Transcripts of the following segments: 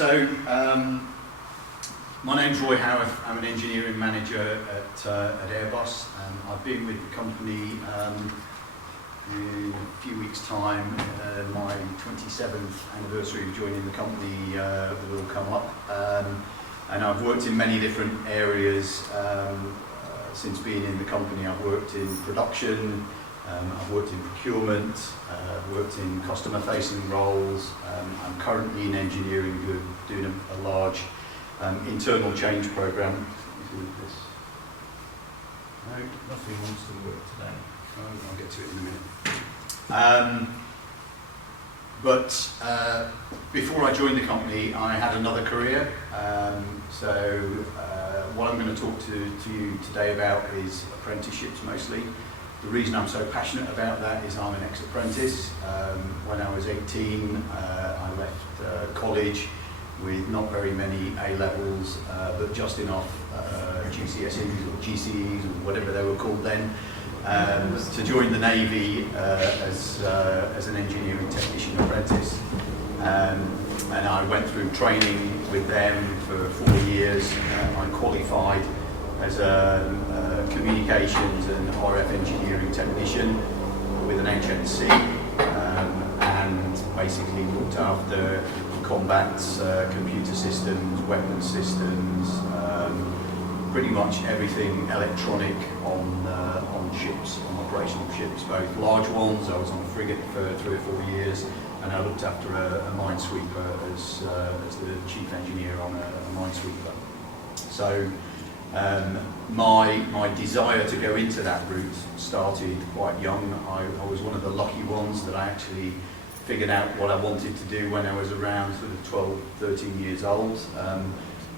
My name's Roy Haworth. I'm an engineering manager at Airbus. I've been with the company in a few weeks' time. My 27th anniversary of joining the company will come up. And I've worked in many different areas since being in the company. I've worked in production, I've worked in procurement, I've worked in customer-facing roles. I'm currently in engineering doing a large internal change program. No, nothing wants to work today. I'll get to it in a minute. But before I joined the company, I had another career. What I'm going to talk to you today about is apprenticeships mostly. The reason I'm so passionate about that is I'm an ex-apprentice. When I was 18, I left college with not very many A-levels, but just enough GCSEs or GCEs or whatever they were called then, to join the Navy as an engineering technician apprentice. And I went through training with them for 4 years. I qualified as a communications and RF engineering technician with an HNC, and basically looked after combat computer systems, weapons systems, pretty much everything electronic on ships, on operational ships, both large ones. I was on a frigate for 3 or 4 years, and I looked after a minesweeper as the chief engineer on a minesweeper. So my desire to go into that route started quite young. I was one of the lucky ones that I actually figured out what I wanted to do when I was around sort of 12, 13 years old.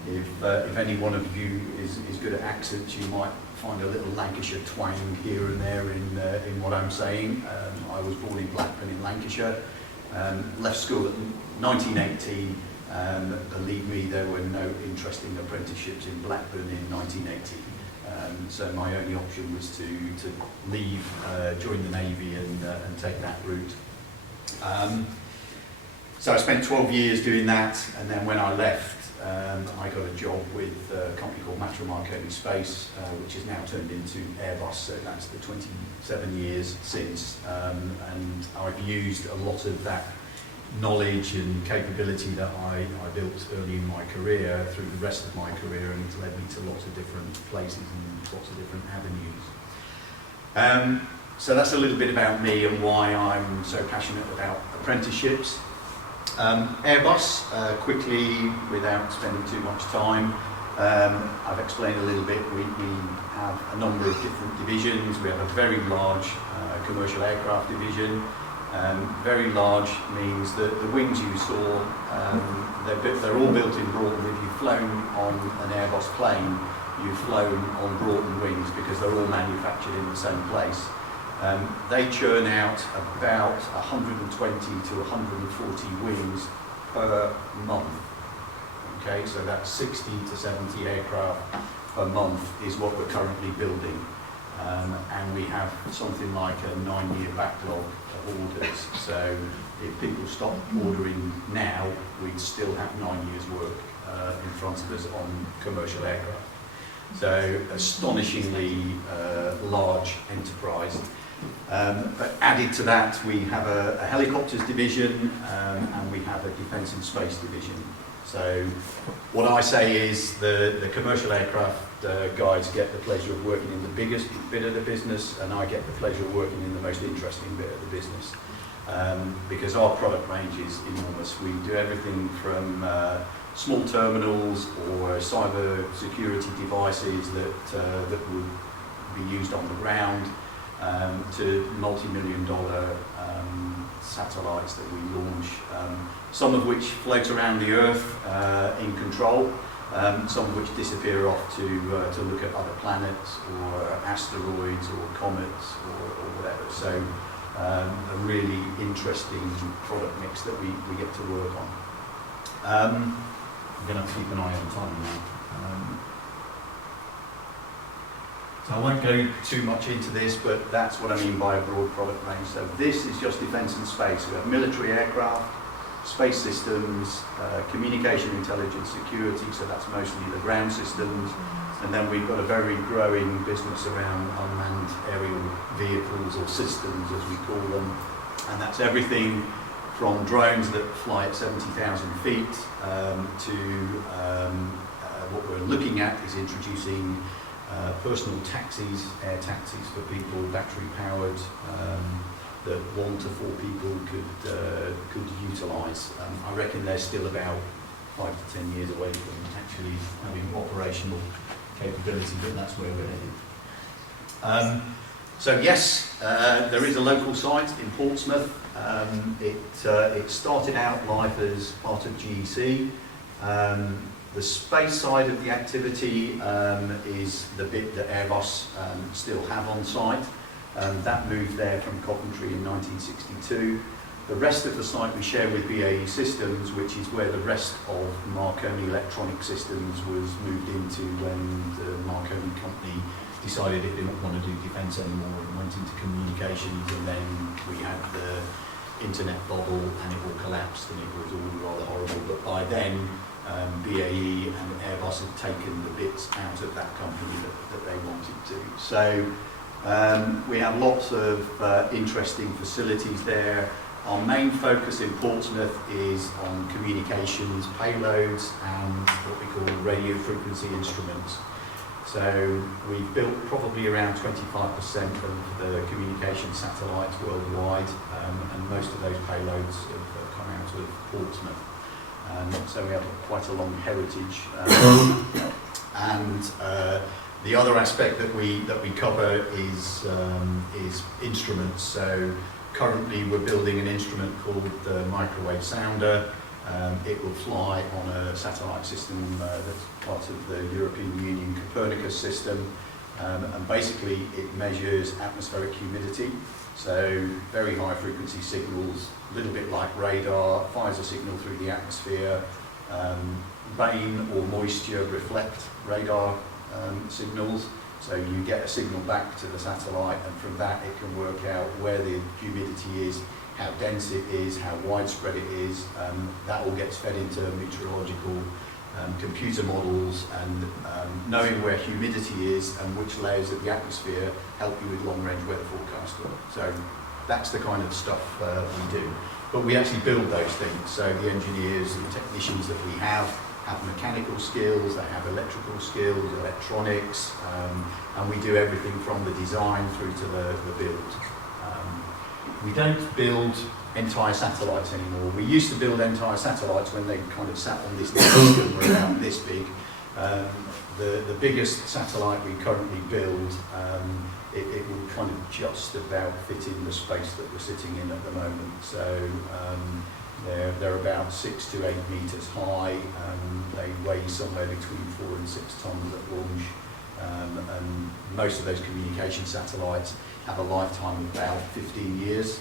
If any one of you is good at accents, you might find a little Lancashire twang here and there in what I'm saying. I was born in Blackburn in Lancashire, left school at 1980. Believe me, there were no interesting apprenticeships in Blackburn in 1980. So my only option was to leave, join the Navy and take that route. So I spent 12 years doing that, and then when I left, I got a job with a company called Matra Marconi Space, which has now turned into Airbus, so that's the 27 years since. And I've used a lot of that knowledge and capability that I built early in my career through the rest of my career, and it's led me to lots of different places and lots of different avenues. So that's a little bit about me and why I'm so passionate about apprenticeships. Airbus, quickly, without spending too much time, I've explained a little bit. We have a number of different divisions. We have a very large commercial aircraft division. Very large means that the wings you saw, they're all built in Broughton. If you've flown on an Airbus plane, you've flown on Broughton wings because they're all manufactured in the same place. They churn out about 120 to 140 wings per month. Okay, so that's 60 to 70 aircraft per month is what we're currently building. And we have something like a 9-year backlog of orders. So if people stop ordering now, we'd still have 9 years' work in front of us on commercial aircraft. So astonishingly large enterprise. But added to that, we have a helicopters division and we have a defence and space division. So what I say is the commercial aircraft guys get the pleasure of working in the biggest bit of the business, and I get the pleasure of working in the most interesting bit of the business. Because our product range is enormous. We do everything from small terminals or cyber security devices that would be used on the ground, to multi-million-dollar satellites that we launch, some of which float around the Earth in control, some of which disappear off to look at other planets or asteroids or comets or whatever. So a really interesting product mix that we get to work on. I'm going to keep an eye on time now. So I won't go too much into this, but that's what I mean by a broad product range. So this is just defence and space. We have military aircraft, space systems, communication, intelligence, security, so that's mostly the ground systems. And then we've got a very growing business around unmanned aerial vehicles, or systems as we call them. And that's everything from drones that fly at 70,000 feet to what we're looking at is introducing personal taxis, air taxis for people, battery powered, that 1 to 4 people could utilise. I reckon they're still about 5 to 10 years away from actually having operational capability, but that's where we're headed. So yes, there is a local site in Portsmouth. It started out life as part of GEC. The space side of the activity is the bit that Airbus still have on site. That moved there from Coventry in 1962. The rest of the site we share with BAE Systems, which is where the rest of Marconi Electronic Systems was moved into when the Marconi company decided it didn't want to do defence anymore and went into communications, and then we had the internet bubble and it all collapsed and it was all rather horrible. But by then BAE and Airbus had taken the bits out of that company that they wanted to. So we have lots of interesting facilities there. Our main focus in Portsmouth is on communications payloads and what we call radio frequency instruments. So we've built probably around 25% of the communication satellites worldwide, and most of those payloads have come out of Portsmouth. So we have quite a long heritage. And the other aspect that we cover is instruments. So currently we're building an instrument called the microwave sounder. It will fly on a satellite system that's part of the European Union Copernicus system, and basically it measures atmospheric humidity, so very high frequency signals, a little bit like radar, fires a signal through the atmosphere. Rain or moisture reflect radar signals, so you get a signal back to the satellite, and from that it can work out where the humidity is, how dense it is, how widespread it is. That all gets fed into meteorological computer models, and knowing where humidity is and which layers of the atmosphere help you with long-range weather forecasting. So that's the kind of stuff we do. But we actually build those things, so the engineers and the technicians that we have mechanical skills, they have electrical skills, electronics, and we do everything from the design through to the build. We don't build entire satellites anymore. We used to build entire satellites when they kind of sat on this desk and were about this big. The biggest satellite we currently build, it will kind of just about fit in the space that we're sitting in at the moment. So they're about 6 to 8 meters high. They weigh somewhere between 4 and 6 tons at launch. And most of those communication satellites have a lifetime of about 15 years.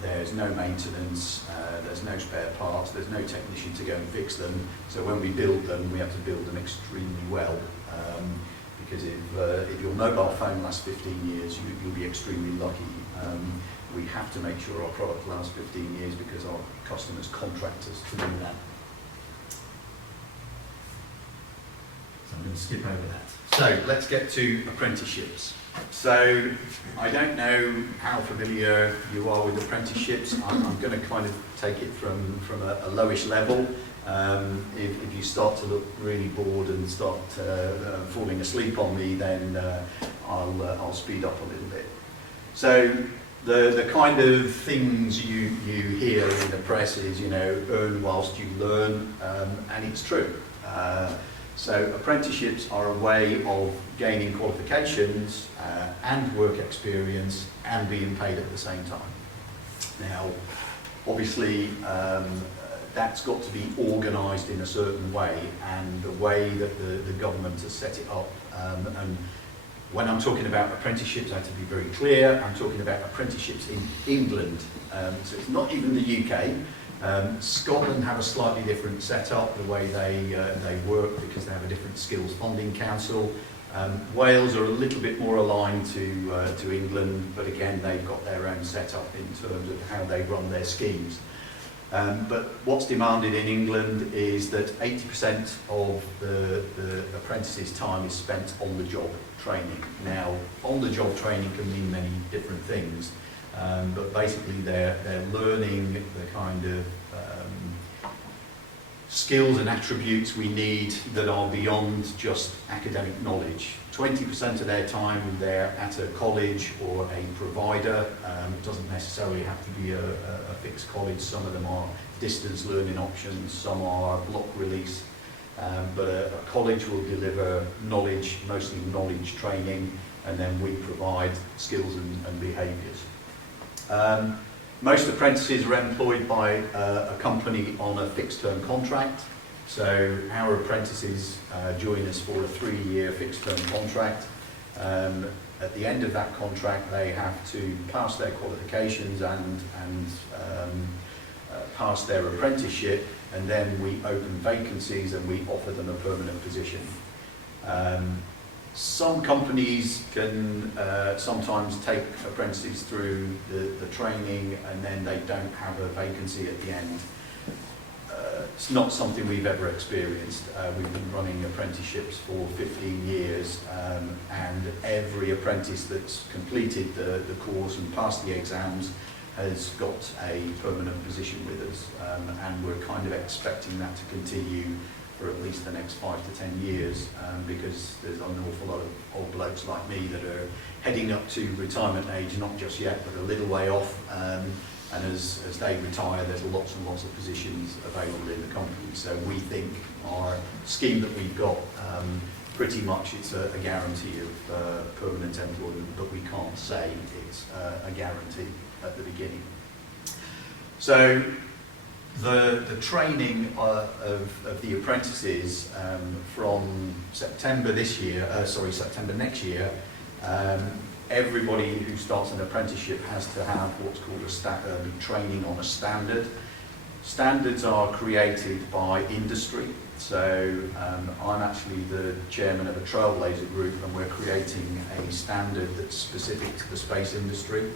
There's no maintenance, there's no spare parts, there's no technician to go and fix them. So when we build them, we have to build them extremely well. Because if your mobile phone lasts 15 years, you'll be extremely lucky. We have to make sure our product lasts 15 years because our customers contract us to do that. So I'm going to skip over that. So let's get to apprenticeships. So I don't know how familiar you are with apprenticeships. I'm going to kind of take it from a lowish level. If you start to look really bored and start falling asleep on me, then I'll speed up a little bit. So the kind of things you hear in the press is, earn whilst you learn, and it's true. So apprenticeships are a way of gaining qualifications and work experience and being paid at the same time. Now, obviously, that's got to be organised in a certain way, and the way that the government has set it up. And when I'm talking about apprenticeships, I have to be very clear, I'm talking about apprenticeships in England. So it's not even the UK. Scotland have a slightly different setup, the way they work, because they have a different skills funding council. Wales are a little bit more aligned to England, but again they've got their own setup in terms of how they run their schemes. But what's demanded in England is that 80% of the apprentices' time is spent on-the-job training. Now, on-the-job training can mean many different things, but basically they're learning the kind of skills and attributes we need that are beyond just academic knowledge. 20% of their time they're at a college or a provider. It doesn't necessarily have to be a fixed college. Some of them are distance learning options, some are block release. But a college will deliver knowledge, mostly knowledge training, and then we provide skills and behaviours. Most apprentices are employed by a company on a fixed-term contract. So our apprentices join us for a 3-year fixed-term contract. At the end of that contract, they have to pass their qualifications and pass their apprenticeship, and then we open vacancies and we offer them a permanent position. Some companies can sometimes take apprentices through the training and then they don't have a vacancy at the end. It's not something we've ever experienced. We've been running apprenticeships for 15 years, and every apprentice that's completed the course and passed the exams has got a permanent position with us, and we're kind of expecting that to continue for at least the next 5 to 10 years, because there's an awful lot of old blokes like me that are heading up to retirement age, not just yet, but a little way off, and as they retire, there's lots and lots of positions available in the company. So we think our scheme that we've got, pretty much it's a guarantee of permanent employment, but we can't say it's a guarantee at the beginning. So the training of the apprentices from September next year, everybody who starts an apprenticeship has to have what's called a training on a standard. Standards are created by industry. So I'm actually the chairman of a trailblazer group, and we're creating a standard that's specific to the space industry.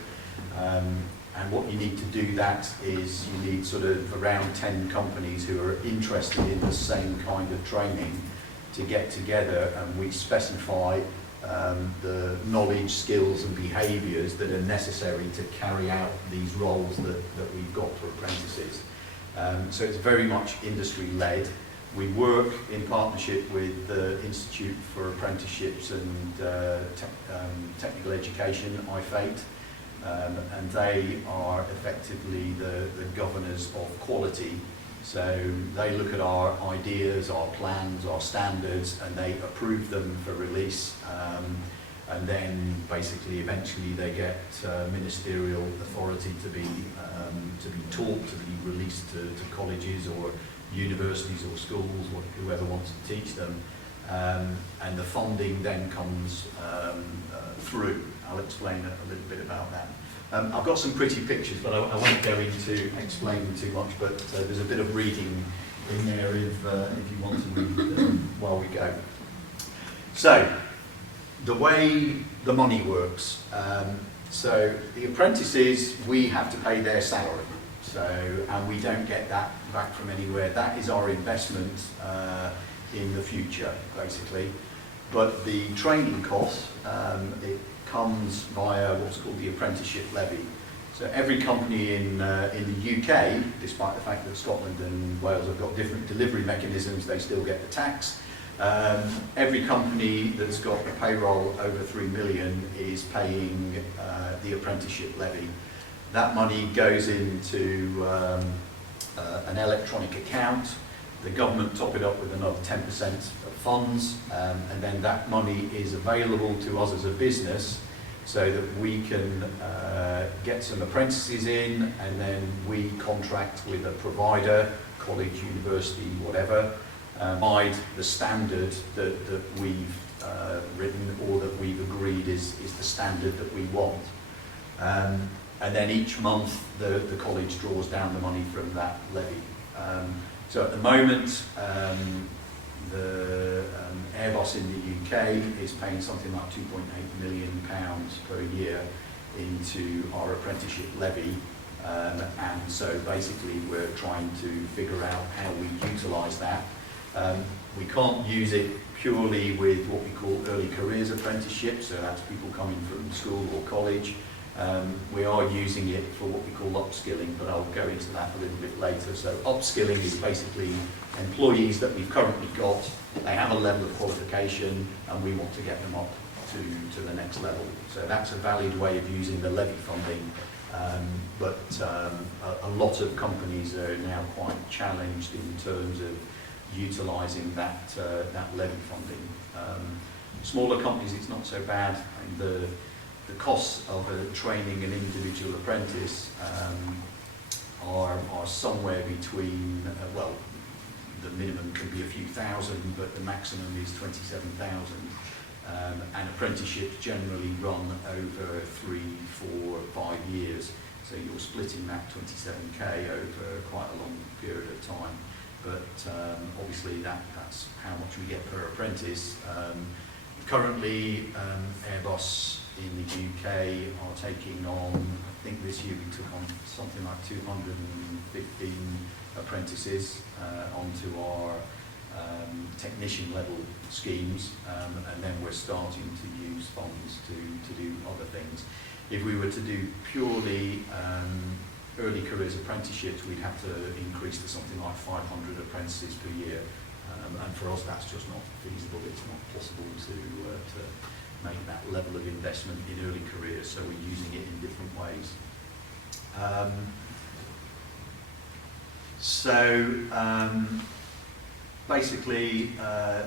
And what you need to do that is you need sort of around 10 companies who are interested in the same kind of training to get together, and we specify the knowledge, skills and behaviours that are necessary to carry out these roles that we've got for apprentices. So it's very much industry-led. We work in partnership with the Institute for Apprenticeships and Technical Education, IFATE, and they are effectively the governors of quality. So they look at our ideas, our plans, our standards, and they approve them for release. And then basically eventually they get ministerial authority to be taught, to be released to colleges or universities or schools, or whoever wants to teach them. And the funding then comes through. I'll explain a little bit about that. I've got some pretty pictures, but I won't go into explaining too much, but there's a bit of reading in there if you want to read while we go. So, the way the money works. So, the apprentices, we have to pay their salary. So, and we don't get that back from anywhere. That is our investment in the future, basically. But the training cost, it comes via what's called the Apprenticeship Levy. So every company in the UK, despite the fact that Scotland and Wales have got different delivery mechanisms, they still get the tax. Every company that's got a payroll over 3 million is paying the Apprenticeship Levy. That money goes into an electronic account. The government top it up with another 10% of funds, and then that money is available to us as a business so that we can get some apprentices in, and then we contract with a provider, college, university, whatever, provide the standard that we've written or that we've agreed is the standard that we want. And then each month the college draws down the money from that levy. So at the moment, the Airbus in the UK is paying something like £2.8 million per year into our apprenticeship levy. And so basically we're trying to figure out how we utilise that. We can't use it purely with what we call early careers apprenticeships, so that's people coming from school or college. We are using it for what we call upskilling, but I'll go into that a little bit later. So upskilling is basically employees that we've currently got. They have a level of qualification and we want to get them up to the next level. So that's a valid way of using the levy funding. But a lot of companies are now quite challenged in terms of utilising that levy funding. Smaller companies, it's not so bad. And the costs of training an individual apprentice are somewhere between, well, the minimum can be a few thousand, but the maximum is 27,000. And apprenticeships generally run over 3, 4, 5 years. So you're splitting that 27k over quite a long period of time. But obviously that's how much we get per apprentice. Currently, Airbus in the UK are taking on, I think this year we took on something like 215 apprentices onto our technician level schemes, and then we're starting to use funds to do other things. If we were to do purely early careers apprenticeships, we'd have to increase to something like 500 apprentices per year, and for us that's just not feasible. It's not possible to make that level of investment in early careers, so we're using it in different ways. Basically,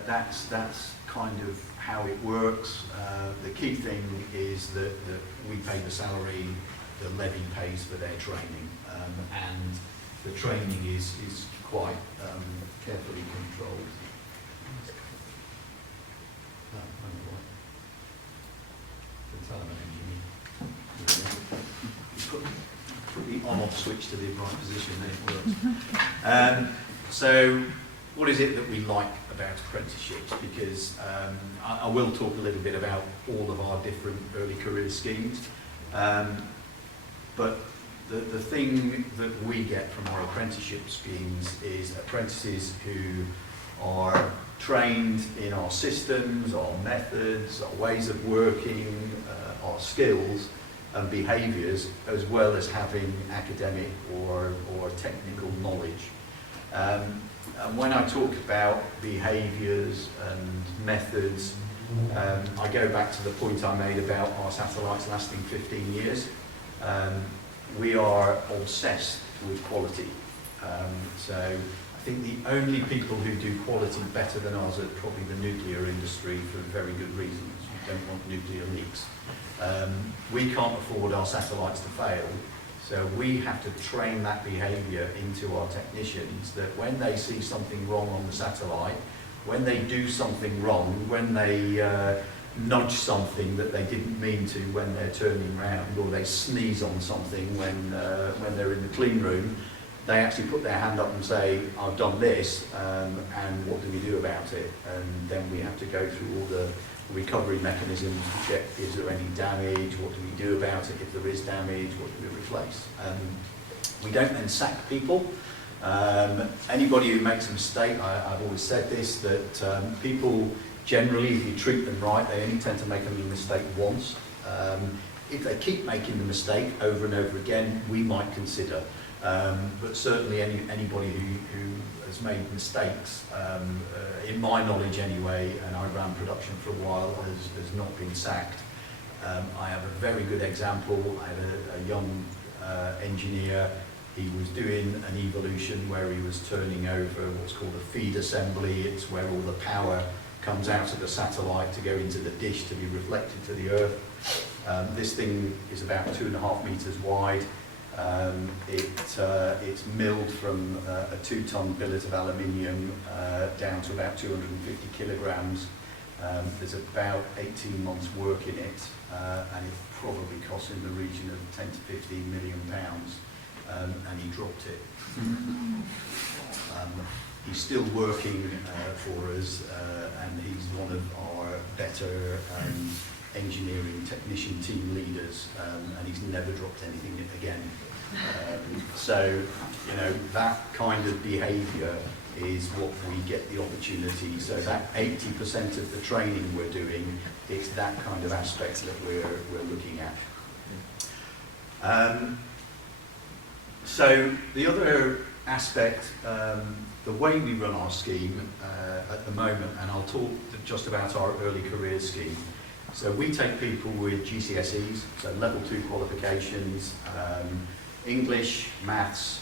that's kind of how it works. The key thing is that we pay the salary, the levy pays for their training, and the training is quite carefully controlled. Put the on-off switch to the right position, then it works. So what is it that we like about apprenticeships? Because I will talk a little bit about all of our different early career schemes, but the thing that we get from our apprenticeship schemes is apprentices who are trained in our systems, our methods, our ways of working, our skills and behaviours, as well as having academic or technical knowledge. And when I talk about behaviours and methods, I go back to the point I made about our satellites lasting 15 years. We are obsessed with quality. So I think the only people who do quality better than us are probably the nuclear industry for very good reasons. You don't want nuclear leaks. We can't afford our satellites to fail, so we have to train that behaviour into our technicians, that when they see something wrong on the satellite, when they do something wrong, when they nudge something that they didn't mean to when they're turning around, or they sneeze on something when they're in the clean room, they actually put their hand up and say, I've done this, and what do we do about it? And then we have to go through all the recovery mechanisms to check, is there any damage, what do we do about it if there is damage, what do we replace? We don't then sack people. Anybody who makes a mistake, I've always said this, that people generally, if you treat them right, they only tend to make a mistake once. If they keep making the mistake over and over again, we might consider. But certainly anybody who has made mistakes, in my knowledge anyway, and I ran production for a while, has not been sacked. I have a very good example. I had a young engineer. He was doing an evolution where he was turning over what's called a feed assembly. It's where all the power comes out of the satellite to go into the dish to be reflected to the Earth. This thing is about 2.5 meters wide. It's milled from a 2-ton billet of aluminium down to about 250 kilograms. There's about 18 months work in it, and it probably costs in the region of 10 to 15 million pounds, and he dropped it. He's still working for us, and he's one of our better engineering technician team leaders, and he's never dropped anything again. So, you know, that kind of behaviour is what we get the opportunity. So that 80% of the training we're doing, it's that kind of aspect that we're looking at. So the other aspect, the way we run our scheme at the moment, and I'll talk just about our early career scheme. So we take people with GCSEs, so level 2 qualifications, English, maths,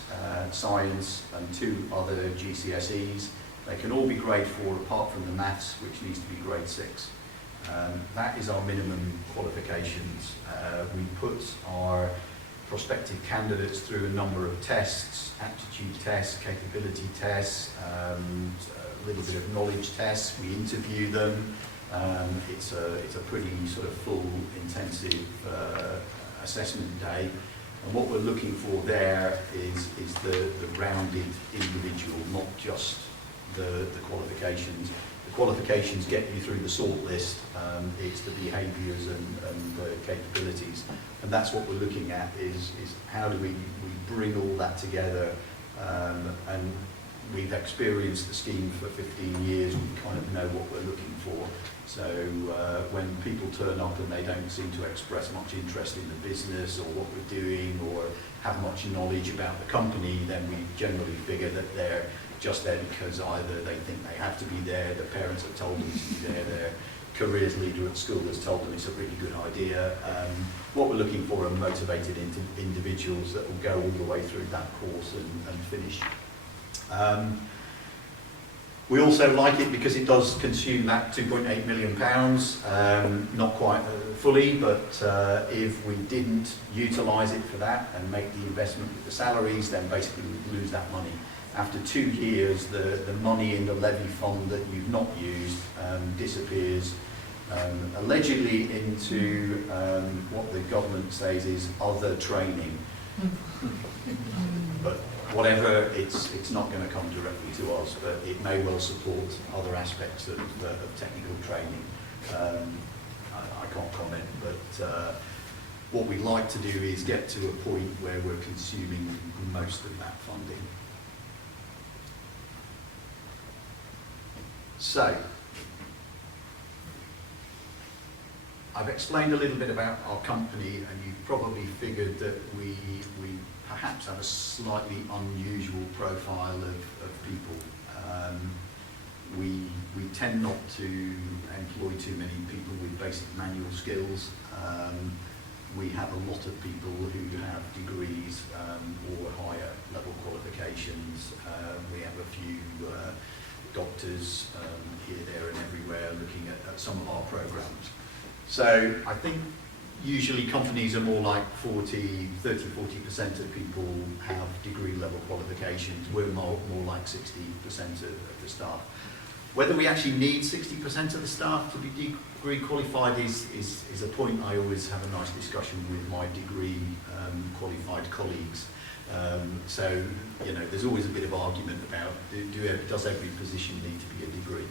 science, and 2 other GCSEs. They can all be grade 4 apart from the maths, which needs to be grade 6. That is our minimum qualifications. We put our prospective candidates through a number of tests, aptitude tests, capability tests, a little bit of knowledge tests. We interview them. It's a pretty sort of full, intensive assessment day. And what we're looking for there is the rounded individual, not just the qualifications. The qualifications get you through the sort list. It's the behaviours and the capabilities. And that's what we're looking at is how do we bring all that together. And we've experienced the scheme for 15 years. We kind of know what we're looking for. So when people turn up and they don't seem to express much interest in the business or what we're doing or have much knowledge about the company, then we generally figure that they're just there because either they think they have to be there, their parents have told them to be there, their careers leader at school has told them it's a really good idea. What we're looking for are motivated individuals that will go all the way through that course and finish. We also like it because it does consume that £2.8 million, not quite fully, but if we didn't utilise it for that and make the investment with the salaries, then basically we'd lose that money. After 2 years, the money in the levy fund that you've not used disappears, allegedly into what the government says is other training. But whatever, it's not going to come directly to us, but it may well support other aspects of technical training. I can't comment, but what we'd like to do is get to a point where we're consuming most of that funding. So, I've explained a little bit about our company, and you've probably figured that we perhaps have a slightly unusual profile of people. We tend not to employ too many people with basic manual skills. We have a lot of people who have degrees or higher level qualifications. We have a few doctors here, there and everywhere looking at some of our programs. So I think usually companies are more like 30-40% of people have degree level qualifications. We're more like 60% of the staff. Whether we actually need 60% of the staff to be degree qualified is a point I always have a nice discussion with my degree qualified colleagues. So, you know, there's always a bit of argument about does every position need to be a degree?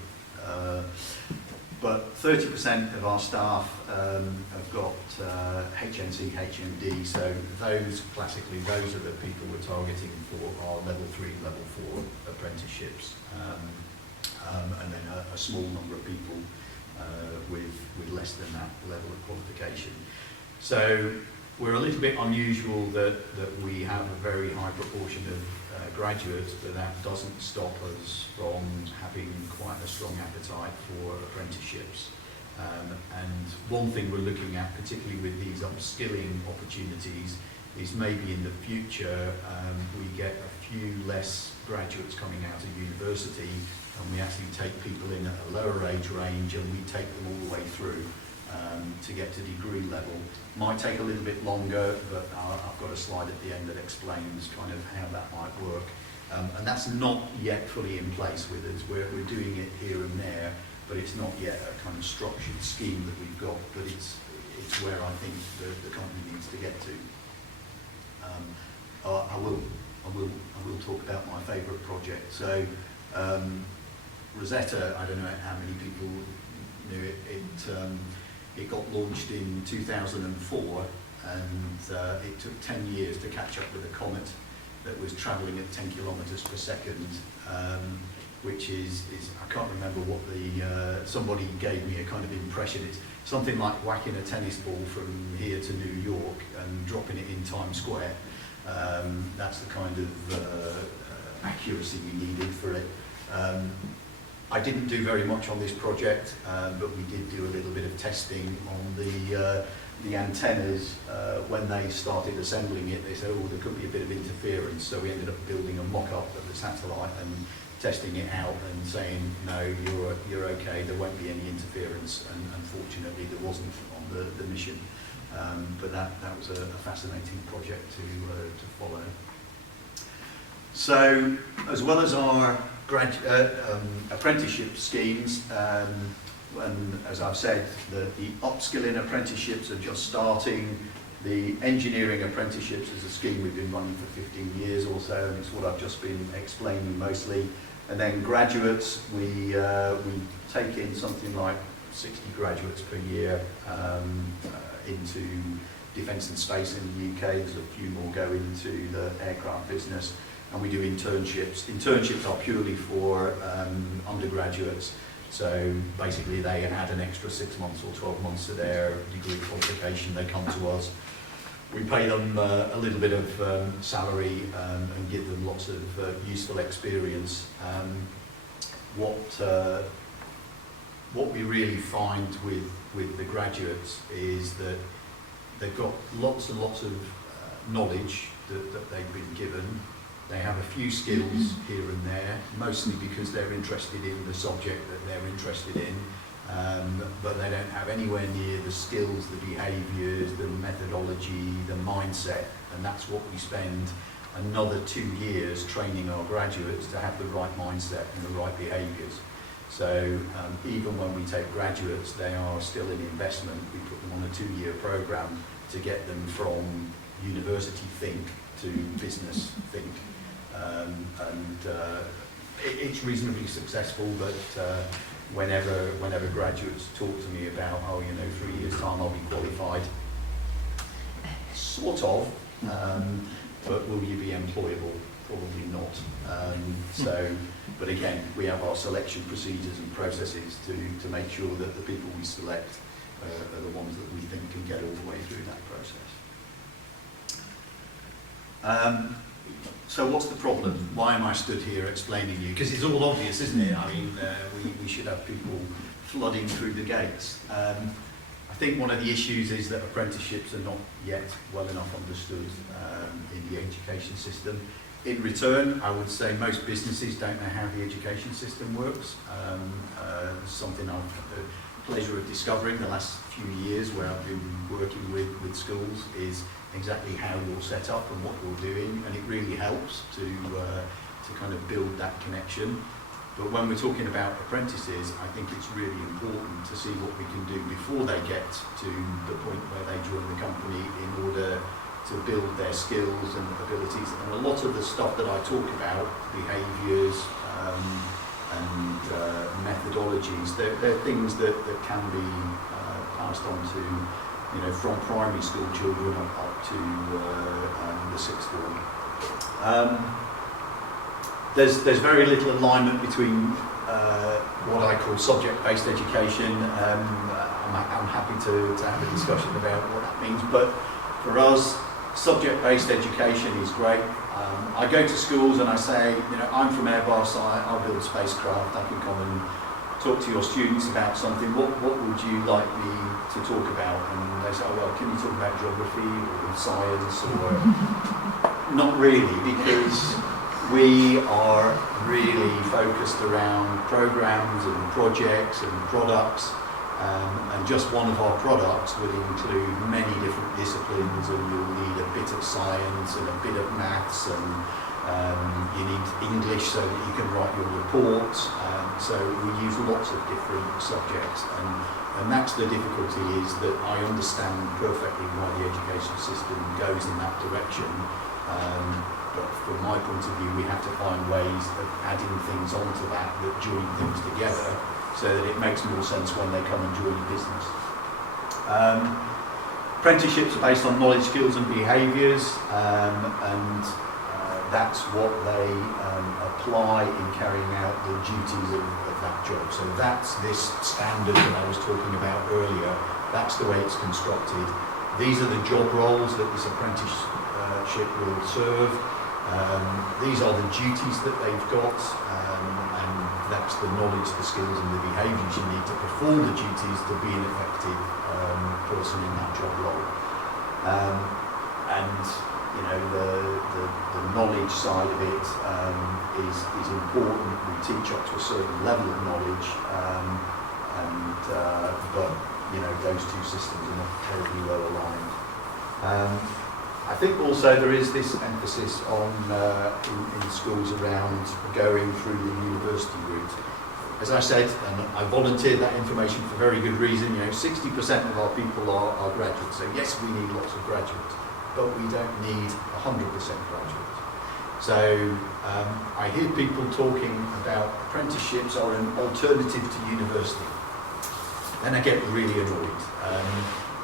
But 30% of our staff have got HNC, HND, so those are the people we're targeting for our level 3, level 4 apprenticeships. And then a small number of people with less than that level of qualification. So we're a little bit unusual that we have a very high proportion of graduates, but that doesn't stop us from having quite a strong appetite for apprenticeships. And one thing we're looking at, particularly with these upskilling opportunities, is maybe in the future we get a few less graduates coming out of university, and we actually take people in at a lower age range and we take them all the way through to get to degree level. Might take a little bit longer, but I've got a slide at the end that explains kind of how that might work. And that's not yet fully in place with us. We're doing it here and there, but it's not yet a kind of structured scheme that we've got, but it's where I think the company needs to get to. I will talk about my favourite project. So Rosetta, I don't know how many people knew it. It got launched in 2004, and it took 10 years to catch up with a comet that was travelling at 10 kilometres per second, which is I can't remember what the, somebody gave me a kind of impression. It's something like whacking a tennis ball from here to New York and dropping it in Times Square. That's the kind of accuracy we needed for it. I didn't do very much on this project, but we did do a little bit of testing on the antennas. When they started assembling it, they said, oh, there could be a bit of interference, so we ended up building a mock-up of the satellite and testing it out and saying, no, you're okay, there won't be any interference, and unfortunately there wasn't on the mission. But that was a fascinating project to follow. So, as well as our apprenticeship schemes, and as I've said, the upskilling apprenticeships are just starting. The engineering apprenticeships is a scheme we've been running for 15 years or so, and it's what I've just been explaining mostly. And then graduates, we take in something like 60 graduates per year into defence and space in the UK. There's a few more go into the aircraft business, and we do internships. Internships are purely for undergraduates, so basically they add an extra 6 months or 12 months to their degree qualification. They come to us. We pay them a little bit of salary and give them lots of useful experience. What we really find with the graduates is that they've got lots and lots of knowledge that they've been given. They have a few skills here and there, mostly because they're interested in the subject that they're interested in. But they don't have anywhere near the skills, the behaviours, the methodology, the mindset, and that's what we spend another 2 years training our graduates to have the right mindset and the right behaviours. So even when we take graduates, they are still an investment. We put them on a 2-year programme to get them from university think to business think. It's reasonably successful, but whenever graduates talk to me about, 3 years' time I'll be qualified, sort of, but will you be employable? Probably not. But again, we have our selection procedures and processes to make sure that the people we select are the ones that we think can get all the way through that process. So what's the problem? Why am I stood here explaining you? Because it's all obvious, isn't it? I mean, we should have people flooding through the gates. I think one of the issues is that apprenticeships are not yet well enough understood in the education system. In return, I would say most businesses don't know how the education system works. Something I've had the pleasure of discovering the last few years where I've been working with schools is exactly how you're set up and what you're doing, and it really helps to kind of build that connection. But when we're talking about apprentices, I think it's really important to see what we can do before they get to the point where they join the company in order to build their skills and abilities. And a lot of the stuff that I talk about, behaviours and methodologies, they're things that can be passed on to, from primary school children up to the sixth form. There's very little alignment between what I call subject-based education. I'm happy to have a discussion about what that means, but for us, subject-based education is great. I go to schools and I say, I'm from Airbus, I build spacecraft, I can come and talk to your students about something. What would you like me to talk about? And they say, well, can you talk about geography or science? Or not really, because we are really focused around programs and projects and products. And just one of our products will include many different disciplines, and you'll need a bit of science and a bit of maths, and you need English so that you can write your reports. So we use lots of different subjects, and that's the difficulty, is that I understand perfectly why the education system goes in that direction. But from my point of view, we have to find ways of adding things onto that join things together, so that it makes more sense when they come and join a business. Apprenticeships are based on knowledge, skills and behaviours, and that's what they apply in carrying out the duties of that job. So that's this standard that I was talking about earlier. That's the way it's constructed. These are the job roles that this apprenticeship will serve. These are the duties that they've got, and that's the knowledge, the skills and the behaviours you need to perform the duties to be an effective person in that job role. And you know, the knowledge side of it is important. We teach up to a certain level of knowledge, but you know, those two systems are not terribly well aligned. I think also there is this emphasis on in schools around going through the university route. As I said, and I volunteered that information for very good reason, you know, 60% of our people are graduates. So yes, we need lots of graduates, but we don't need 100% graduates. So I hear people talking about apprenticeships are an alternative to university. Then I get really annoyed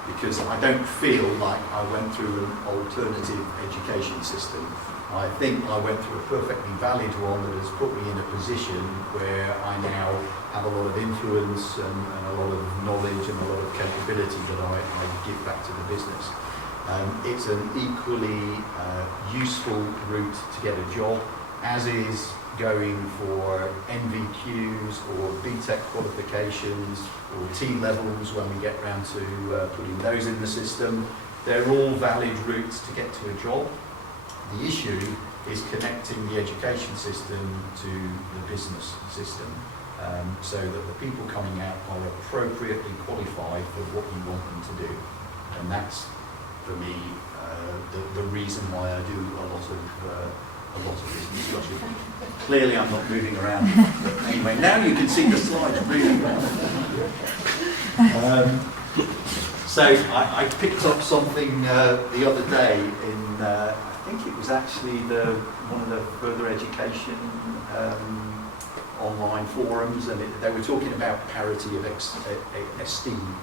because I don't feel like I went through an alternative education system. I think I went through a perfectly valid one that has put me in a position where I now have a lot of influence and a lot of knowledge and a lot of capability that I give back to the business. It's an equally useful route to get a job, as is going for NVQs or BTEC qualifications or T-levels when we get round to putting those in the system. They're all valid routes to get to a job. The issue is connecting the education system to the business system, so that the people coming out are appropriately qualified for what you want them to do. And that's, for me, the reason why I do a lot of this discussion. Clearly I'm not moving around. But anyway, now you can see the slides really well. So I picked up something the other day in, I think it was actually one of the further education online forums, and they were talking about parity of esteem.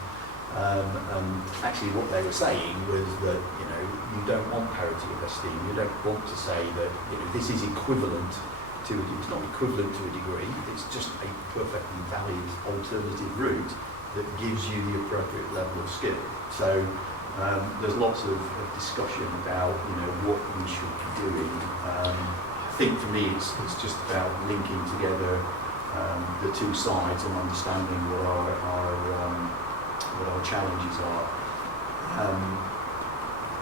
And actually what they were saying was that, you know, you don't want parity of esteem. You don't want to say that, you know, this is equivalent to, it's not equivalent to a degree, it's just a perfectly valid alternative route that gives you the appropriate level of skill. So there's lots of discussion about, you know, what we should be doing. I think for me it's just about linking together the two sides and understanding what our challenges are.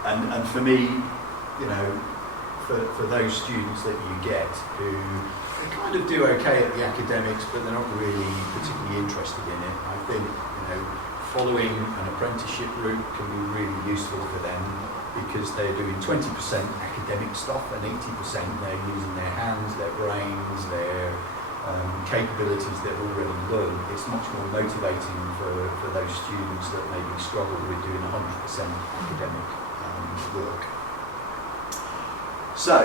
And for me, you know, for those students that you get who they kind of do okay at the academics, but they're not really particularly interested in it, I think, you know, following an apprenticeship route can be really useful for them, because they're doing 20% academic stuff and 80% they're using their hands, their brains, their capabilities they've already learned. It's much more motivating for those students that maybe struggle with doing 100% academic work. So,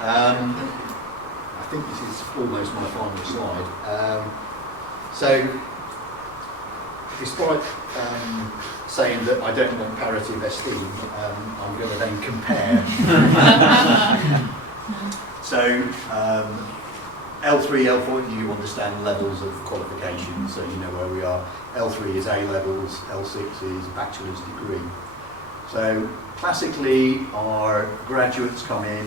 I think this is almost my final slide. So, despite saying that I don't want parity of esteem, I'm going to then compare. So, L3, L4, you understand levels of qualification, so you know where we are. L3 is A levels, L6 is bachelor's degree. So classically our graduates come in,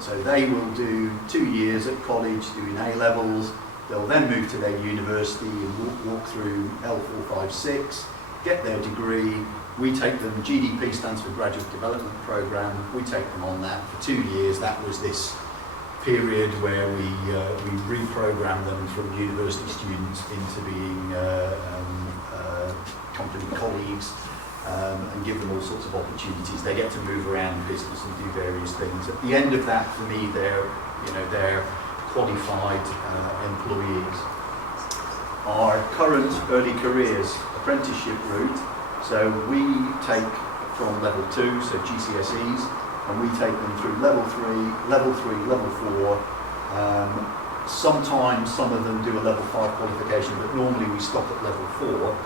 so they will do 2 years at college doing A levels, they'll then move to their university and walk through L4, 5, 6, get their degree. We take them, GDP stands for Graduate Development Programme, we take them on that for 2 years. That was this period where we reprogram them from university students into being company colleagues, and give them all sorts of opportunities. They get to move around the business and do various things. At the end of that, for me, they're qualified employees. Our current early careers apprenticeship route, so we take from level 2, so GCSEs, and we take them through level 3, level 4. Sometimes some of them do a level 5 qualification, but normally we stop at level 4.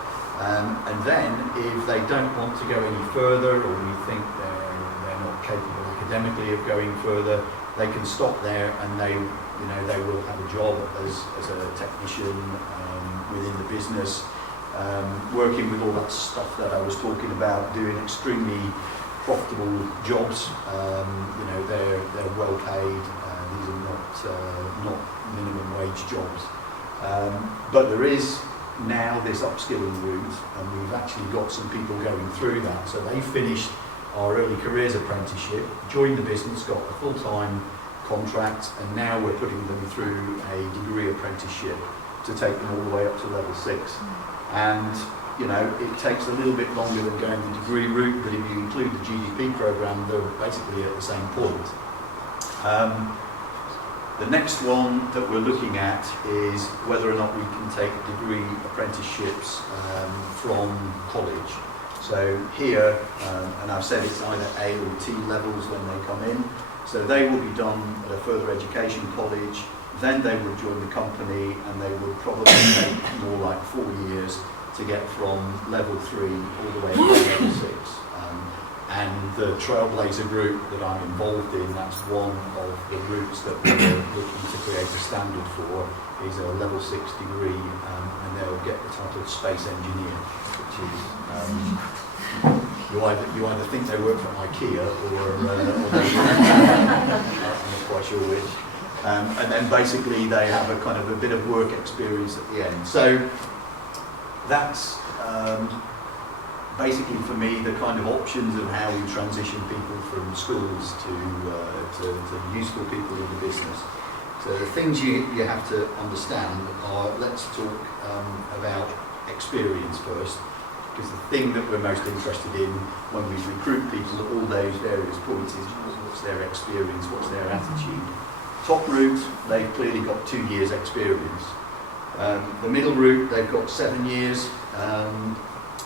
And then if they don't want to go any further, or we think they're not capable academically of going further, they can stop there, and they will have a job as a technician within the business, working with all that stuff that I was talking about, doing extremely profitable jobs. They're well paid. These are not minimum wage jobs. But there is now this upskilling route, and we've actually got some people going through that. So they finished our early careers apprenticeship, joined the business, got a full-time contract, and now we're putting them through a degree apprenticeship to take them all the way up to level 6. And it takes a little bit longer than going the degree route, but if you include the GDP programme, they're basically at the same point. The next one that we're looking at is whether or not we can take degree apprenticeships from college. So here, and I've said it's either A or T levels when they come in, so they will be done at a further education college, then they would join the company, and they would probably take more like 4 years to get from level 3 all the way to level 6. And the Trailblazer group that I'm involved in, that's one of the routes that we're looking to create a standard for, is a level 6 degree, and they'll get the title of space engineer, which is you either think they work for IKEA or they I'm not quite sure which. And then basically they have a kind of a bit of work experience at the end. So that's basically for me the kind of options of how we transition people from schools to useful people in the business. So the things you have to understand are, let's talk about experience first, because the thing that we're most interested in when we recruit people at all those various points is what's their experience, what's their attitude. Top route, they've clearly got 2 years experience. The middle route, they've got 7 years,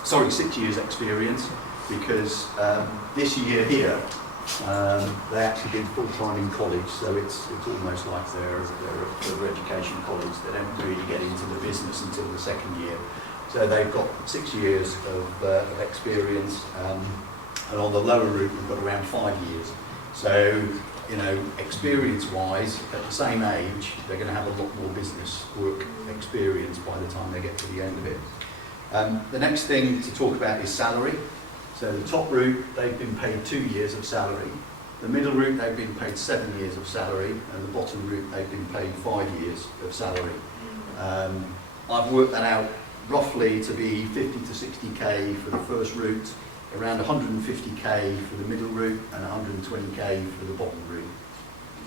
6 years experience, because this year here, they actually did full-time in college, so it's almost like they're at further education college. They don't really get into the business until the second year. So they've got 6 years of experience, and on the lower route, we've got around 5 years. So, experience-wise, at the same age, they're going to have a lot more business work experience by the time they get to the end of it. The next thing to talk about is salary. So the top route, they've been paid 2 years of salary. The middle route, they've been paid 7 years of salary. And the bottom route, they've been paid 5 years of salary. I've worked that out roughly to be 50 to 60k for the first route, around 150k for the middle route, and 120k for the bottom route,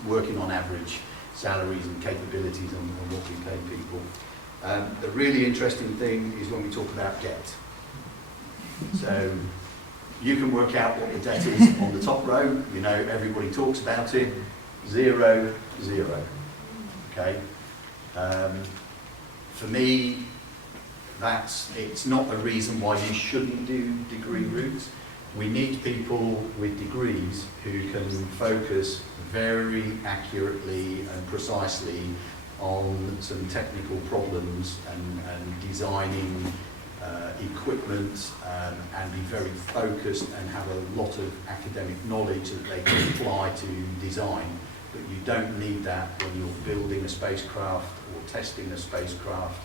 working on average salaries and capabilities and what we pay people. The really interesting thing is when we talk about debt. So you can work out what the debt is on the top row. Everybody talks about it. 0, 0. Okay. For me, it's not a reason why you shouldn't do degree routes. We need people with degrees who can focus very accurately and precisely on some technical problems and designing equipment, and be very focused and have a lot of academic knowledge that they can apply to design. But you don't need that when you're building a spacecraft or testing a spacecraft.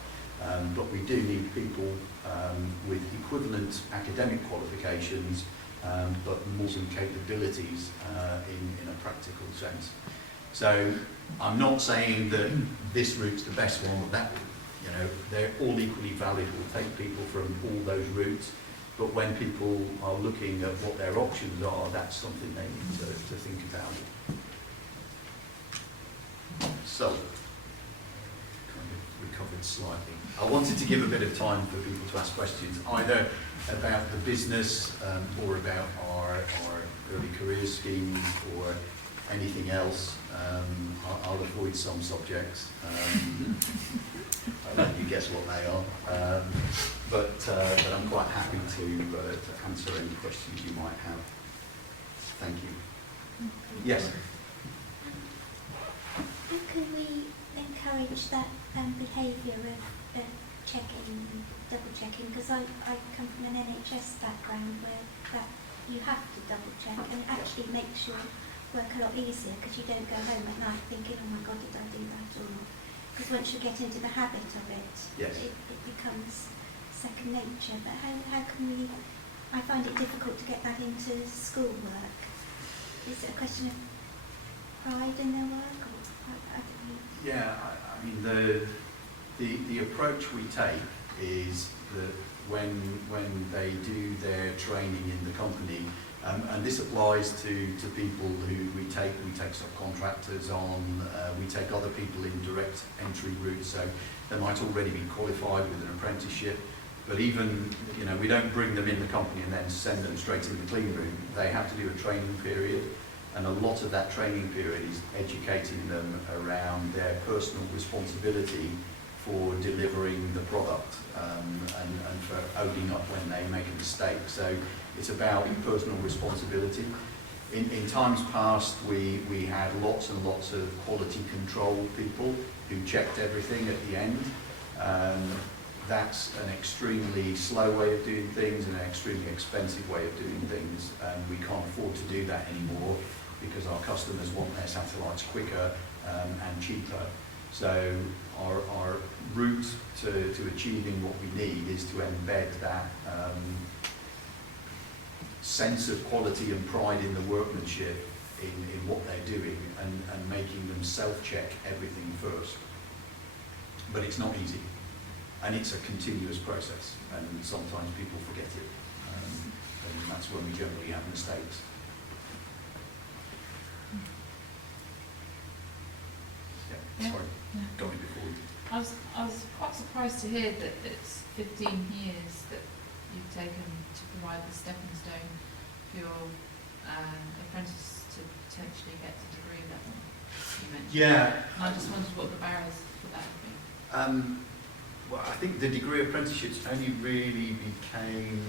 But we do need people with equivalent academic qualifications, but modern capabilities in a practical sense. So I'm not saying that this route's the best one, or that they're all equally valid. We'll take people from all those routes, but when people are looking at what their options are, that's something they need to think about. So, kind of recovered slightly. I wanted to give a bit of time for people to ask questions, either about the business or about our early career schemes or anything else. I'll avoid some subjects. I'll let you guess what they are. But I'm quite happy to answer any questions you might have. Thank you. Yes? How can we encourage that behaviour of checking, double checking, because I come from an NHS background where that you have to double check, and it actually makes your work a lot easier because you don't go home at night thinking, oh my God, did I do that or not? Because once you get into the habit of it, Yes. it becomes second nature. But how can we, I find it difficult to get that into schoolwork. Is it a question of pride in their work? Or, I don't know. Yeah, I mean, the approach we take is that when they do their training in the company, and this applies to people who we take subcontractors on, we take other people in direct entry routes, so they might already be qualified with an apprenticeship, but even, you know, we don't bring them in the company and then send them straight in the clean room. They have to do a training period, and a lot of that training period is educating them around their personal responsibility for delivering the product, and for owning up when they make a mistake. So it's about personal responsibility. In times past, we had lots and lots of quality control people who checked everything at the end. That's an extremely slow way of doing things and an extremely expensive way of doing things, and we can't afford to do that anymore because our customers want their satellites quicker and cheaper. So our route to achieving what we need is to embed that sense of quality and pride in the workmanship in what they're doing, and making them self-check everything first. But it's not easy, and it's a continuous process, and sometimes people forget it, and that's when we generally have mistakes. Yeah, sorry. Got me before you. I was quite surprised to hear that it's 15 years that you've taken to provide the stepping stone for your apprentice to potentially get to degree level, you mentioned. Yeah. And I just wondered what the barriers for that have been. Well, I think the degree apprenticeships only really became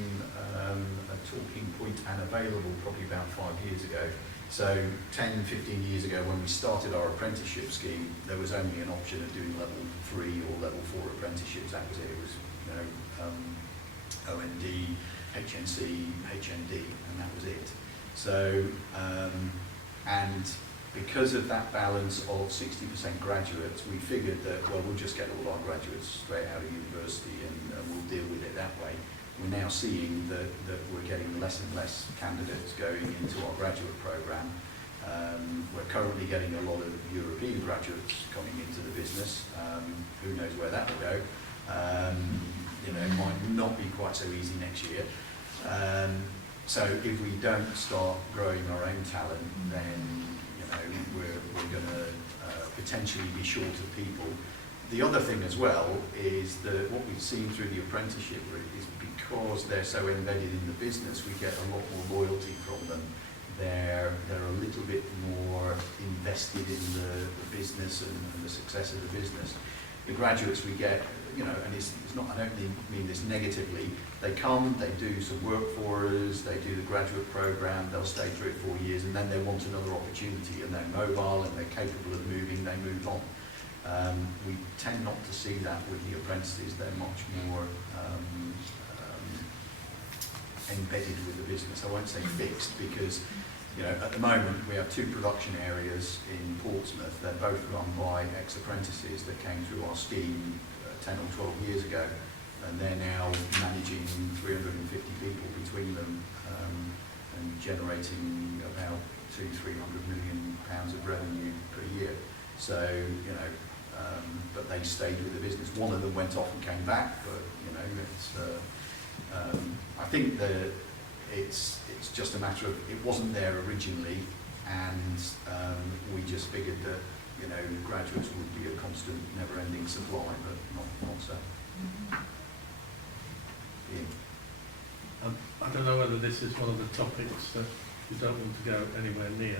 a talking point and available probably about 5 years ago. So 10, 15 years ago, when we started our apprenticeship scheme, there was only an option of doing level 3 or level 4 apprenticeships. That was it. It was, you know, OND, HNC, HND, and that was it. So, and because of that balance of 60% graduates, we figured that, well, we'll just get all our graduates straight out of university, and we'll deal with it that way. We're now seeing that we're getting less and less candidates going into our graduate programme. We're currently getting a lot of European graduates coming into the business. Who knows where that will go? You know, it might not be quite so easy next year. So if we don't start growing our own talent, then, you know, we're going to potentially be short of people. The other thing as well is that what we've seen through the apprenticeship route is, because they're so embedded in the business, we get a lot more loyalty from them. They're a little bit more invested in the business and the success of the business. The graduates we get, you know, and it's not, I don't mean this negatively, they come, they do some work for us, they do the graduate programme, they'll stay 3 or 4 years, and then they want another opportunity, and they're mobile and they're capable of moving, they move on. We tend not to see that with the apprentices. They're much more embedded with the business. I won't say fixed, because, you know, at the moment we have 2 production areas in Portsmouth. They're both run by ex-apprentices that came through our scheme 10 or 12 years ago, and they're now managing 350 people between them, and generating about £200–300 million of revenue per year. So, you know, but they stayed with the business. One of them went off and came back, but, you know, it's I think that it's just a matter of, it wasn't there originally, and we just figured that, you know, graduates would be a constant, never-ending supply, but not so. Yeah. I don't know whether this is one of the topics that you don't want to go anywhere near.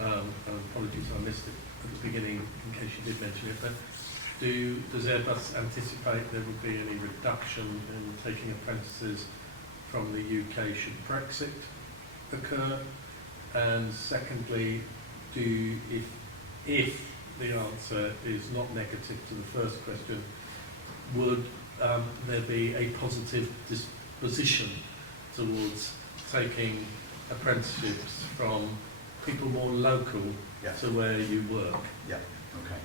Apologies, I missed it at the beginning in case you did mention it, but does Airbus anticipate there will be any reduction in taking apprentices from the UK should Brexit occur? And secondly, if the answer is not negative to the first question, would there be a positive disposition towards taking apprenticeships from people more local Yeah. to where you work? Yeah, okay.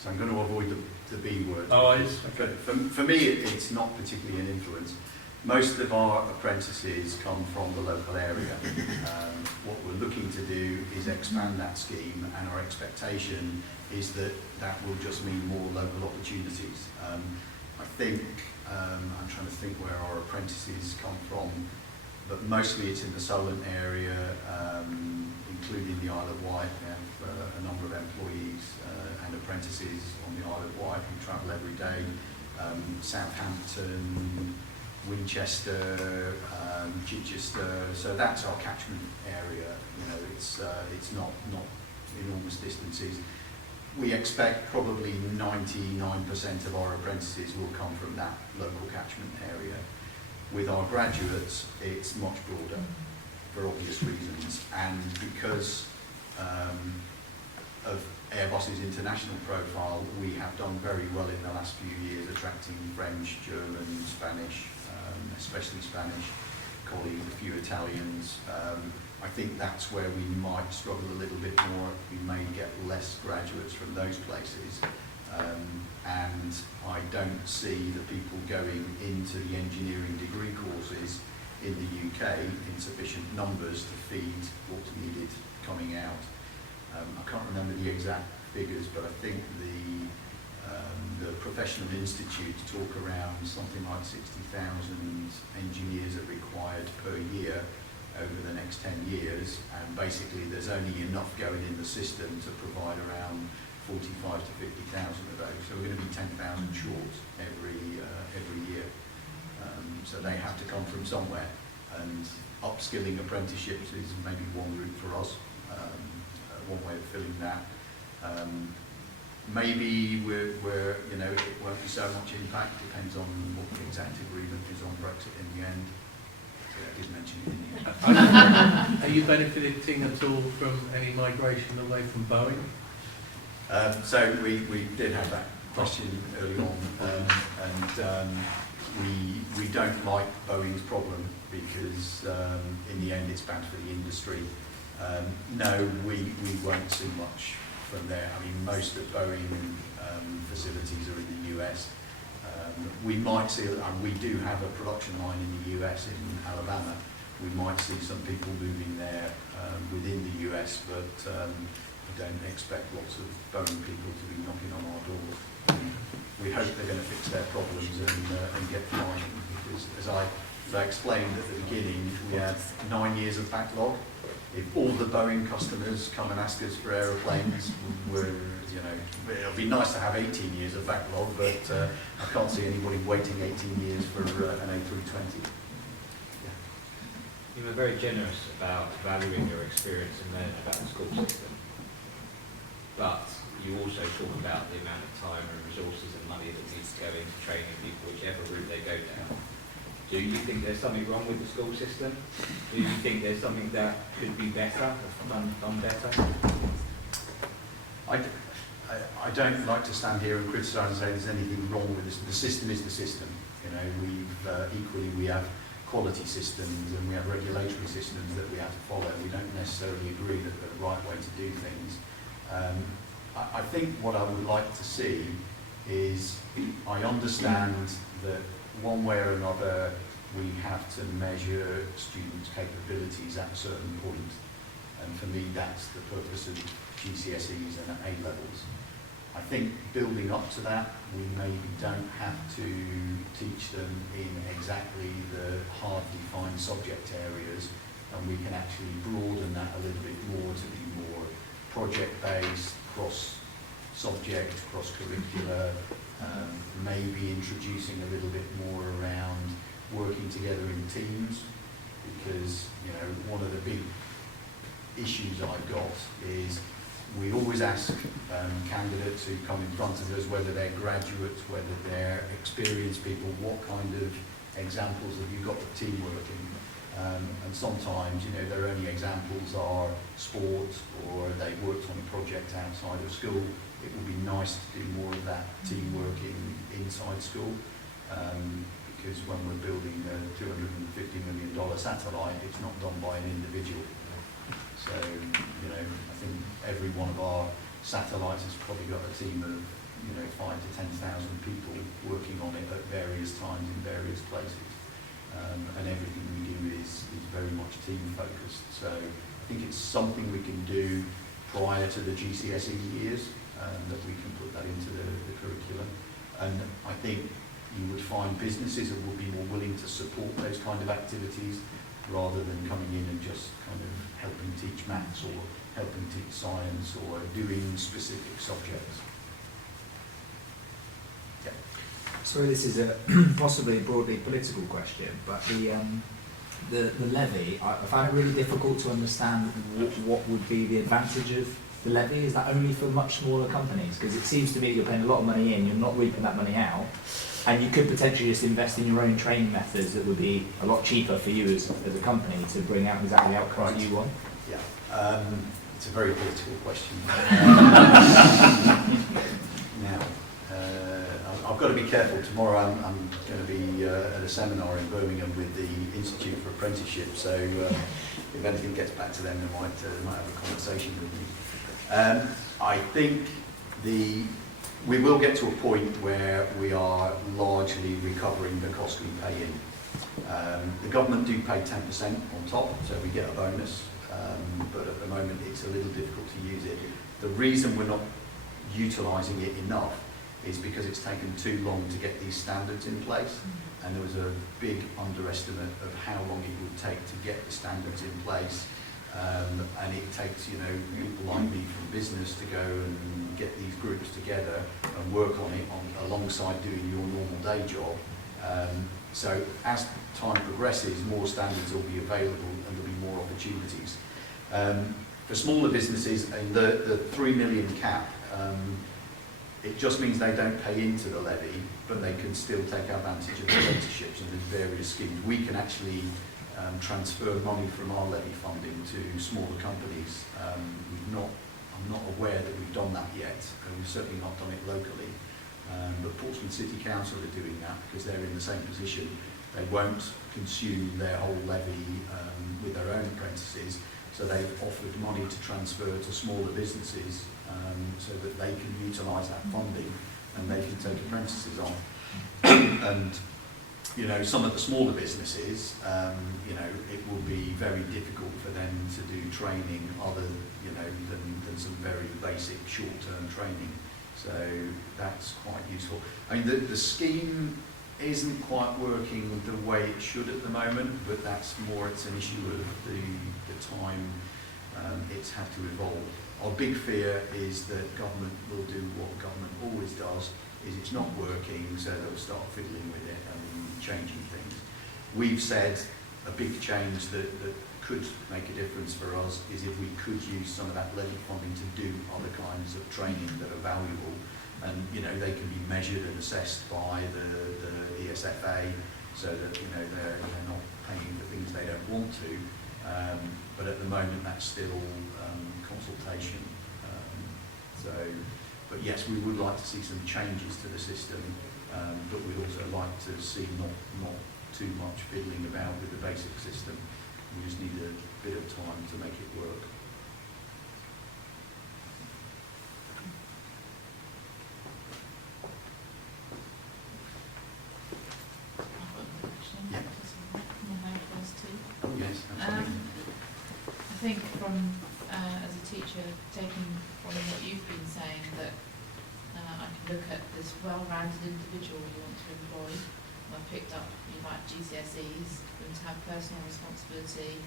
So I'm going to avoid the B word. Oh, yes, okay. For me, it's not particularly an influence. Most of our apprentices come from the local area. What we're looking to do is expand that scheme, and our expectation is that that will just mean more local opportunities. I think, I'm trying to think where our apprentices come from, but mostly it's in the Solent area, including the Isle of Wight. We have a number of employees and apprentices on the Isle of Wight who travel every day. Southampton, Winchester, Chichester, so that's our catchment area. You know, it's not enormous distances. We expect probably 99% of our apprentices will come from that local catchment area. With our graduates, it's much broader for obvious reasons, and because of Airbus's international profile, we have done very well in the last few years attracting French, German, Spanish, especially Spanish colleagues, a few Italians. I think that's where we might struggle a little bit more. We may get less graduates from those places, and I don't see the people going into the engineering degree courses in the UK in sufficient numbers to feed what's needed coming out. I can't remember the exact figures, but I think the professional institutes talk around something like 60,000 engineers are required per year over the next 10 years, and basically there's only enough going in the system to provide around 45 to 50,000 of those. So we're going to be 10,000 short every year. So they have to come from somewhere, and upskilling apprenticeships is maybe one route for us, one way of filling that. Maybe we're you know, it won't be so much impact, depends on what the exact agreement is on Brexit in the end. So I did mention it in the end. Are you benefiting at all from any migration away from Boeing? So we did have that question early on, and we don't like Boeing's problem because in the end it's bad for the industry. No, we won't see much from there. I mean, most of Boeing facilities are in the US. We might see, and we do have a production line in the US in Alabama. We might see some people moving there within the US, but I don't expect lots of Boeing people to be knocking on our doors. We hope they're going to fix their problems and get flying, because as I explained at the beginning, we have 9 years of backlog. If all the Boeing customers come and ask us for aeroplanes, it'll be nice to have 18 years of backlog, but I can't see anybody waiting 18 years for an A320. Yeah. You were very generous about valuing your experience and learning about the school system, but you also talk about the amount of time and resources and money that needs to go into training people, whichever route they go down. Do you think there's something wrong with the school system? Do you think there's something that could be better, done better? I don't like to stand here and criticise and say there's anything wrong with this. The system is the system. You know, equally we have quality systems and we have regulatory systems that we have to follow. We don't necessarily agree that the right way to do things. I think what I would like to see is, I understand that one way or another we have to measure students' capabilities at a certain point, and for me that's the purpose of GCSEs and A-levels. I think building up to that, we maybe don't have to teach them in exactly the hard defined subject areas, and we can actually broaden that a little bit more to be more project-based, cross-subject, cross-curricular, maybe introducing a little bit more around working together in teams, because one of the big issues I've got is we always ask candidates who come in front of us, whether they're graduates, whether they're experienced people, what kind of examples have you got of teamwork in? And sometimes, their only examples are sport, or they worked on a project outside of school. It would be nice to do more of that teamwork inside school. because when we're building a $250 million satellite, it's not done by an individual. So, you know, I think every one of our satellites has probably got a team of, you know, 5,000 to 10,000 people working on it at various times in various places. And everything we do is very much team focused. So I think it's something we can do prior to the GCSE years, that we can put that into the curriculum. And I think you would find businesses that would be more willing to support those kind of activities rather than coming in and just kind of helping teach maths or helping teach science or doing specific subjects. Yeah. Sorry, this is a possibly broadly political question, but the levy, I find it really difficult to understand what would be the advantage of the levy. Is that only for much smaller companies? Because it seems to me you're paying a lot of money in, you're not reaping that money out, and you could potentially just invest in your own training methods that would be a lot cheaper for you as a company to bring out exactly the outcomes you want. Yeah, it's a very political question. Now, I've got to be careful. Tomorrow I'm going to be at a seminar in Birmingham with the Institute for Apprenticeships, so if anything gets back to them, they might have a conversation with me. I think we will get to a point where we are largely recovering the cost we pay in. The government do pay 10% on top, so we get a bonus, but at the moment it's a little difficult to use it. The reason we're not utilising it enough is because it's taken too long to get these standards in place, and there was a big underestimate of how long it would take to get the standards in place. And it takes, you know, people like me from business to go and get these groups together and work on it alongside doing your normal day job. So as time progresses, more standards will be available and there'll be more opportunities. For smaller businesses, and the 3 million cap, it just means they don't pay into the levy, but they can still take advantage of apprenticeships and there's various schemes. We can actually transfer money from our levy funding to smaller companies. I'm not aware that we've done that yet, and we've certainly not done it locally. But Portsmouth City Council are doing that because they're in the same position. They won't consume their whole levy with their own apprentices, so they've offered money to transfer to smaller businesses so that they can utilise that funding and they can take apprentices on. And you know, some of the smaller businesses, you know, it will be very difficult for them to do training other, you know, than some very basic short-term training. So that's quite useful. I mean, the scheme isn't quite working the way it should at the moment, but that's more, it's an issue of the time it's had to evolve. Our big fear is that government will do what government always does, is it's not working, so they'll start fiddling with it and changing things. We've said a big change that could make a difference for us is if we could use some of that levy funding to do other kinds of training that are valuable, and you know, they can be measured and assessed by the ESFA, so that you know they're not paying for things they don't want to. But at the moment, that's still consultation. But yes, we would like to see some changes to the system, but we'd also like to see not too much fiddling about with the basic system. We just need a bit of time to make it work. Yeah. Yes, absolutely. I think from, as a teacher, taking from what you've been saying, that I can look at this well-rounded individual you want to employ. I've picked up, you like GCSEs, them to have personal responsibility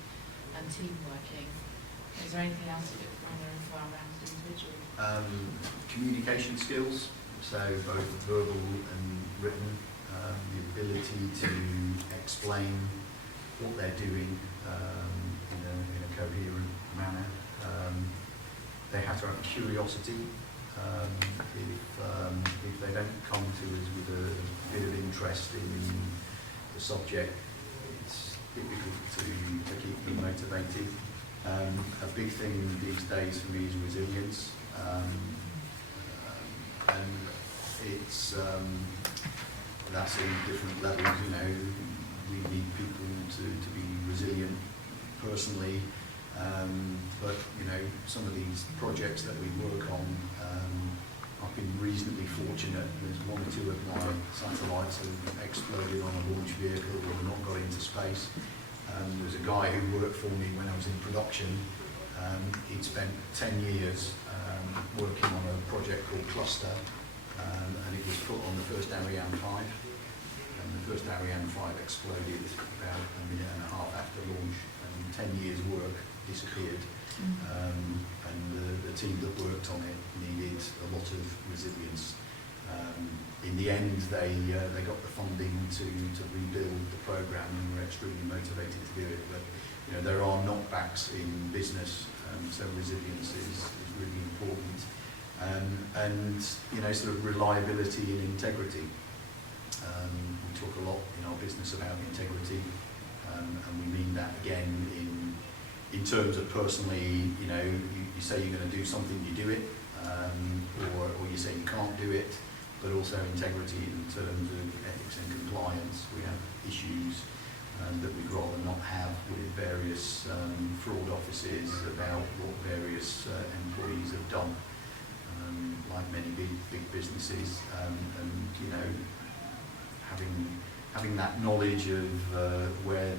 and team working. Is there anything else you look for in a well-rounded individual? Communication skills, so both verbal and written, the ability to explain what they're doing in a coherent manner. They have to have curiosity. If they don't come to us with a bit of interest in the subject, it's difficult to keep them motivated. A big thing these days for me is resilience, and it's that's in different levels. You know, we need people to be resilient personally, but you know, some of these projects that we work on, I've been reasonably fortunate. There's 1 or 2 of my satellites have exploded on a launch vehicle or not got into space. There was a guy who worked for me when I was in production. He'd spent 10 years working on a project called Cluster, and it was put on the first Ariane 5. And the first Ariane 5 exploded about a minute and a half after launch, and 10 years' work disappeared. And the team that worked on it needed a lot of resilience. In the end, they got the funding to rebuild the program, and were extremely motivated to do it. But you know, there are knockbacks in business, so resilience is really important. And you know, sort of reliability and integrity. We talk a lot in our business about integrity, and we mean that again in terms of personally. You know, you say you're going to do something, you do it, or you say you can't do it. But also integrity in terms of ethics and compliance. We have issues that we'd rather not have with various fraud offices about what various employees have done, like many big businesses, and you know, having that knowledge of where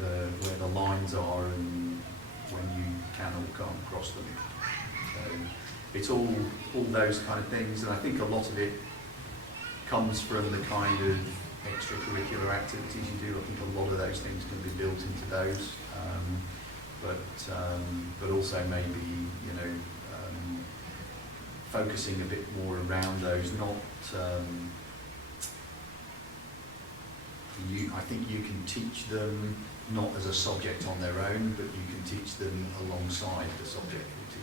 the lines are and when you can or can't cross them. So it's all those kind of things, and I think a lot of it comes from the kind of extracurricular activities you do. I think a lot of those things can be built into those, but also maybe, you know, focusing a bit more around those. Not I think you can teach them not as a subject on their own, but you can teach them alongside the subject, which